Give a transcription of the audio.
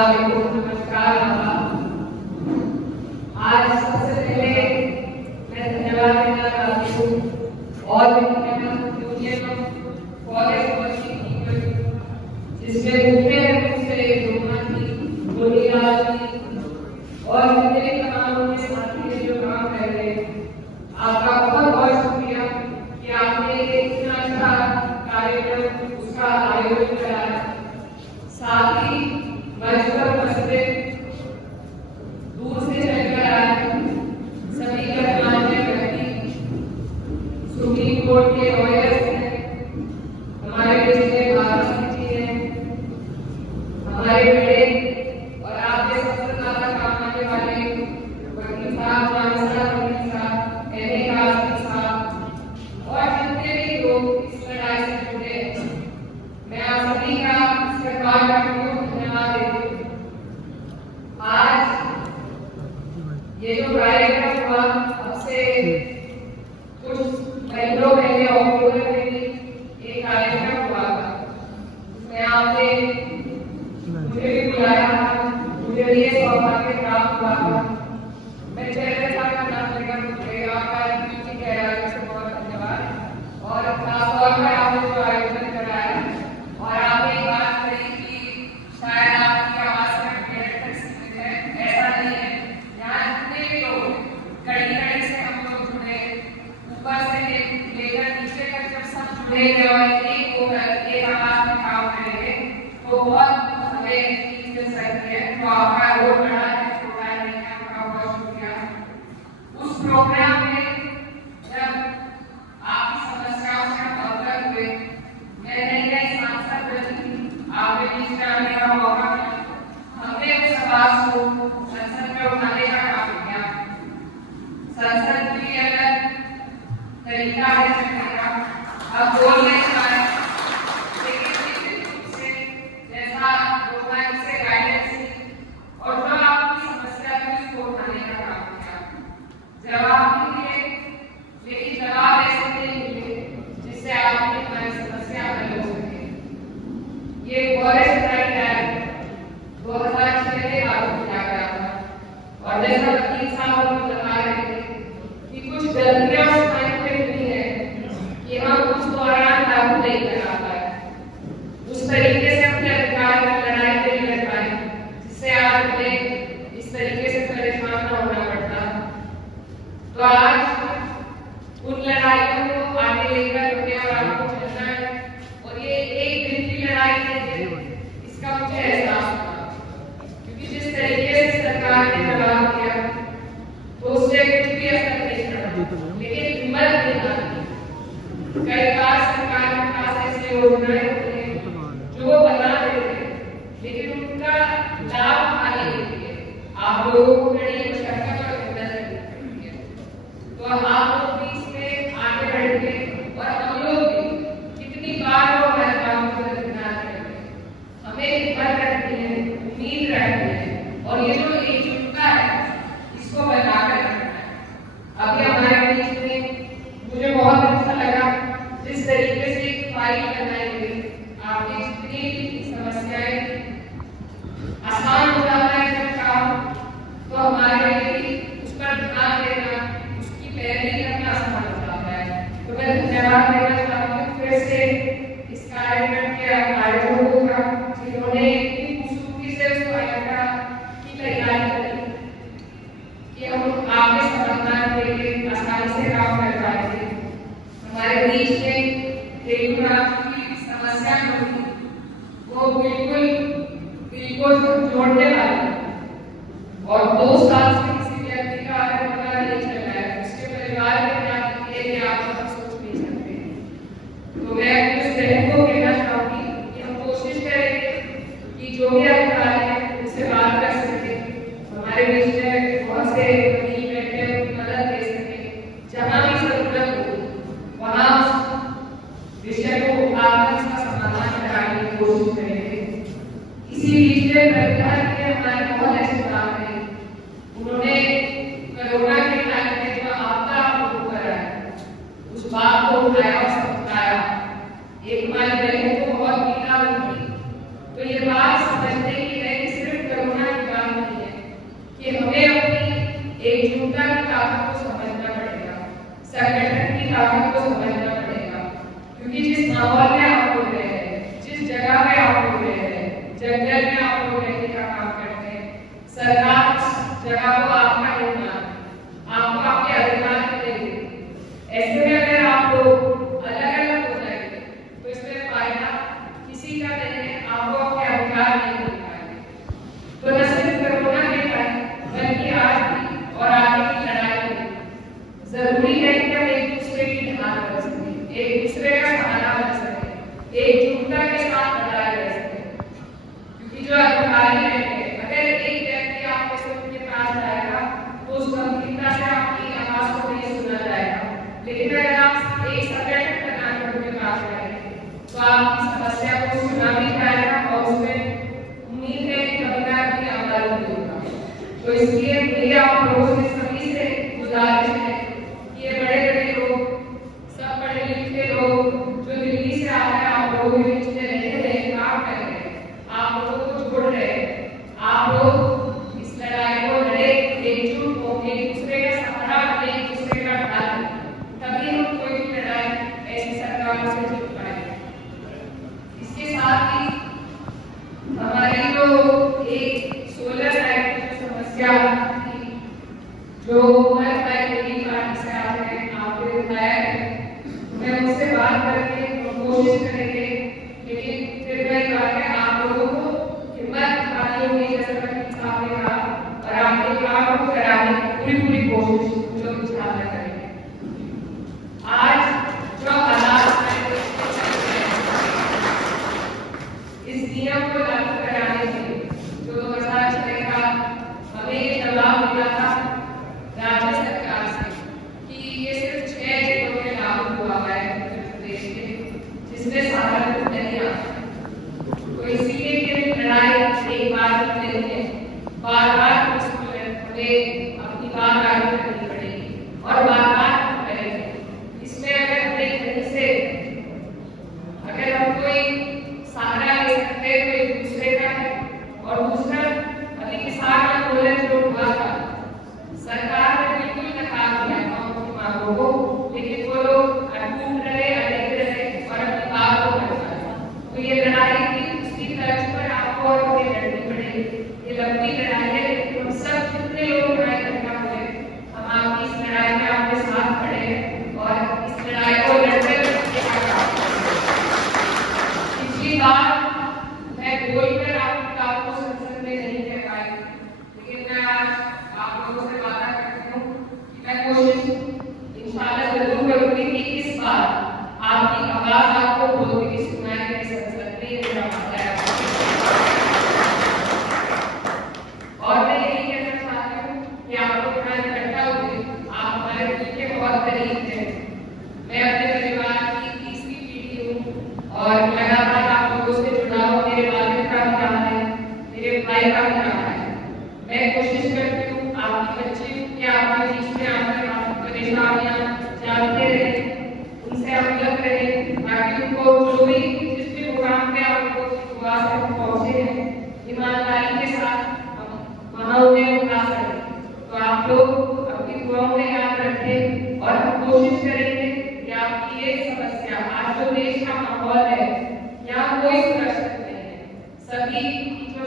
अस्सलामुअलैकुम, नमस्कार आदाब। आज सबसे पहले मैं धन्यवाद देना चाहती हूँ all India union of forest working people, जिसमें मुख्य रूप से रोमा जी, गोलीलाल जी और जितने तमाम उनके साथी हैं जो काम कर रहे हैं, आपका बहुत बहुत शुक्रिया कि आपने इतना अच्छा कार्यक्रम उसका आयोजन कराया। साथ ही मजहब मस्जिद दूर से चलकर आए सभी गणमान्य व्यक्ति, सुप्रीम कोर्ट के लॉयर्स हैं, हमारे देश के भारत जी हैं, हमारे बड़े और आपके सबसे ज्यादा काम आने वाले वकील साहब, वकील साहब, साहब और जितने भी लोग इस लड़ाई से जुड़े हैं, मैं आप सभी का सरकार का धन्यवाद देती हूँ। आज ये जो कार्यक्रम हुआ, अब से कुछ महीनों पहले अक्टूबर में भी एक कार्यक्रम हुआ था, उसमें आपने मुझे भी बुलाया था, मुझे भी ये सौभाग्य प्राप्त हुआ था। मैं चेहरे साहब का नाम लेकर मुझे आपका मीटिंग कह रहा है, बहुत धन्यवाद। और खासतौर पर आपने जो आयोजन कराया और आपने एक बात कही कि शायद आपकी आवाज में डायरेक्टर सीमित है, ऐसा नहीं है। यहाँ जितने भी लोग कड़ी कड़ी से हम लोग जुड़े, ऊपर से लेकर नीचे तक जब सब जुड़ेंगे और एक होकर एक आवाज में काम करेंगे तो बहुत हमें चीज मिल सकती है। तो आपका रोल बड़ा है, छोटा नहीं है, आपका बहुत शुक्रिया। उस प्रोग्राम में जब आपकी समस्याओं से अवगत हुए, मैं नई सांसद बनी, आपने बीच में आने का मौका मिला, हमने उस आवाज को संसद में उठाने का काम किया। संसद भी अलग तरीका है चलने का, अब बोल नहीं पाए, लेकिन निश्चित रूप से जैसा लोगों से गाइडेंस थी और जो आपकी समस्या थी उसको उठाने का काम किया। जवाब नहीं है, लेकिन जवाब ऐसे नहीं मिले जिससे आपकी हमारी समस्या हल हो सके। ये फॉरेस्ट राइट एक्ट 2006 में लागू किया गया था और जैसा वकील साहब लोग बता रहे थे कि कुछ गलतियां उस टाइम पे हुई है कि हम उस दौरान लागू नहीं करा पाए, उस तरीके से अपने अधिकार की लड़ाई नहीं लड़ पाए, जिससे आज हमें इस तरीके से परेशान न होना पड़ता। तो आज उन लड़ाइयों को आगे लेकर हमें और आपको चलना है और ये एक दिन की लड़ाई नहीं है, इसका मुझे एहसास हुआ, क्योंकि जिस तरीके से सरकार ने जवाब दिया तो उससे कुछ भी असर नहीं पड़ा, लेकिन हिम्मत नहीं हारी। कई बार सरकार के पास ऐसी योजनाएं होती हैं जो वो बना देते हैं, लेकिन उनका लाभ उठाने के लिए आप लोगों को बड़ी मशक्कत और मेहनत करनी पड़ती है। तो आप लोग भी इसमें आगे बढ़ेंगे और हम लोग भी कितनी बार वो हर काम को दरकिनार करेंगे, हमें हिम्मत रखनी है, उम्मीद रखनी है और ये जो एकजुटता है इसको बनाकर रखना है। अभी हमारे बीच में मुझे बहुत अच्छा लगा जिस तरीके से एक फाइल बनाई गई, आपने जितनी समस्याएं आसान हो जाता है जब काम, तो हमारे लिए उस पर ध्यान देना, उसकी पैरवी करना आसान हो जाता है। तो मैं धन्यवाद देना चाहती हूँ फिर से इस कार्यक्रम के आयोजकों का, जिन्होंने इतनी खूबसूरती से उस कार्यक्रम की तैयारी करी कि हम आपके समाधान के लिए आसानी से काम कर पाएंगे। हमारे बीच में की समस्या होगी वो बिल्कुल जोड़ने वाली, और 2 साल से किसी व्यक्ति का आगे पता नहीं चल रहा है, उसके परिवार में क्या बीते ये आप सब सोच नहीं सकते। तो मैं उस बहन को कहना चाहूंगी कि हम कोशिश करेंगे कि जो भी अधिकारी है उससे बात कर सके, हमारे बीच में बहुत से वकील बैठे हैं, उनकी मदद ले सके, जहाँ भी जरूरत हो वहाँ विषय को उठाकर इसका समाधान कराने की कोशिश करेंगे। इसी बीच में सरकार के हमारे बहुत ऐसे काम हैं, उन्होंने कोरोना के टाइम में जो आपदा शुरू करा है उस बात को उठाया और समझाया। एक हमारी बहन को बहुत पीड़ा हुई, तो ये बात समझने की है कि सिर्फ एकजुटता की ताकत को समझना पड़ेगा, संगठन की ताकत को समझना पड़ेगा। क्योंकि जिस माहौल में आप हो रहे हैं, जिस जगह में आप हो रहे हैं, जंगल में आप लोग रहने का काम करते हैं, सरकार उस जगह को आपका नहीं मानती, आपको आपके अधिकार मिलेंगे। ऐसे में अगर आप लोग अलग अलग हो जाएंगे तो इसमें फायदा किसी का नहीं है, आपको आपके अधिकार नहीं मिल पाएंगे। तो न सिर्फ कोरोना के टाइम बल्कि आज भी और आगे की लड़ाई में जरूरी है कि हम एक दूसरे की ध्यान रख सकें, एक दूसरे का सहारा बन सकें, एकजुटता के साथ लड़ाई लड़ सकें। क्योंकि जो अधिकारी रहेंगे, अगर एक व्यक्ति आपके सबके पास जाएगा तो उस गंभीरता से आपकी आवाज को नहीं सुना जाएगा। लेकिन अगर आप एक संगठन बनाकर उनके पास जाएंगे तो आपकी समस्या को सुना भी जाएगा और उसमें उम्मीद है कि कभी ना कभी अमल भी होगा। तो इसलिए मेरे आप लोगों से सभी से गुजारिश है कि ये बड़े बड़े लोग, सब पढ़े लिखे लोग जो दिल्ली से आ रहे हैं, आप लोगों के बीच में रह रहे, काम कर रहे हैं, आप लोगों को जोड़ रहे हैं, आप लोग इस लड़ाई को लड़े, एकजुट होकर एक दूसरे का सहारा बने, एक दूसरे का ढाल, तभी हम कोई भी लड़ाई ऐसी सरकारों से जीत पाएंगे। इसके साथ ही हमारी जो एक सोलर लाइट की जो समस्या थी, जो मेरी पार्टी से आपके विधायक है, मैं उनसे बात करके कोशिश करेंगे। लेकिन फिर वही बात है, आप लोगों को हिम्मत दिखानी होगी, जैसा कि आपने कहा, और आपके काम को कराने की पूरी कोशिश जो कुछ आप करेंगे। आज जो हालात हैं, इस नियम को लागू कराने में जो 2006 का हमें जवाब मिला था राज्य सरकार से कि ये सिर्फ 6 जिलों में लागू हुआ है उत्तर प्रदेश में, जिसमें सहारनपुर नहीं आता। तो इसीलिए ये लड़ाई एक बार नहीं है, बार बार हमें अपनी बात आगे करनी पड़ेगी और बार बार करेंगे। इसमें अगर कहीं से अगर हम कोई सहारा ले सकते हैं तो एक दूसरे का है। और दूसरा, अभी किसान आंदोलन जो हुआ था, सरकार ने बिल्कुल नकार दिया था उनकी मांगों को, लेकिन वो लोग अटूट रहे, अड़े रहे और अपनी बात को कर पाए। तो ये लड़ाई थी, उसकी तर्ज पर आपको और मुझे लड़नी पड़ेगी। ये लंबी लड़ाई है, लेकिन हम सब जितने लोग लड़ाई करना हुए, हम आपकी इस लड़ाई में आपके साथ खड़े हैं और इस लड़ाई को लड़कर पिछली बार मैं बोलकर आपकी बात को संसद में नहीं कह पाई, लेकिन मैं आज आप लोगों से वादा करती हूँ कि मैं कोशिश इंशाल्लाह जरूर करूंगी कि इस बार आपकी आवाज आपको बोलती हुई सुनाई दे संसद में। ये मेरा वादा है। और मैं यही कहना चाहती हूँ कि आप लोग यहाँ इकट्ठा हुए, आप हमारे दिल के बहुत करीब हैं। मैं अपने परिवार की तीसरी पीढ़ी हूँ और लगातार आप लोगों से जुड़ा हूँ। मेरे वालिद का भी रहा है, मेरे भाई का भी रहा है। मैं कोशिश करती हूँ आपकी बच्चे कि आपके बीच में आकर आपकी परेशानियाँ जानते रहे, उनसे अवगत रहे, ताकि उनको जो भी जिस भी मुकाम पे आप लोगों की दुआ से हम पहुँचे हैं, ईमानदारी के साथ वहाँ उन्हें उठा सकें। तो आप लोग अपनी दुआओं में याद रखें और हम कोशिश करेंगे कि आपकी ये समस्या, आज जो देश का माहौल है, यहाँ कोई सुरक्षित नहीं है, सभी की जो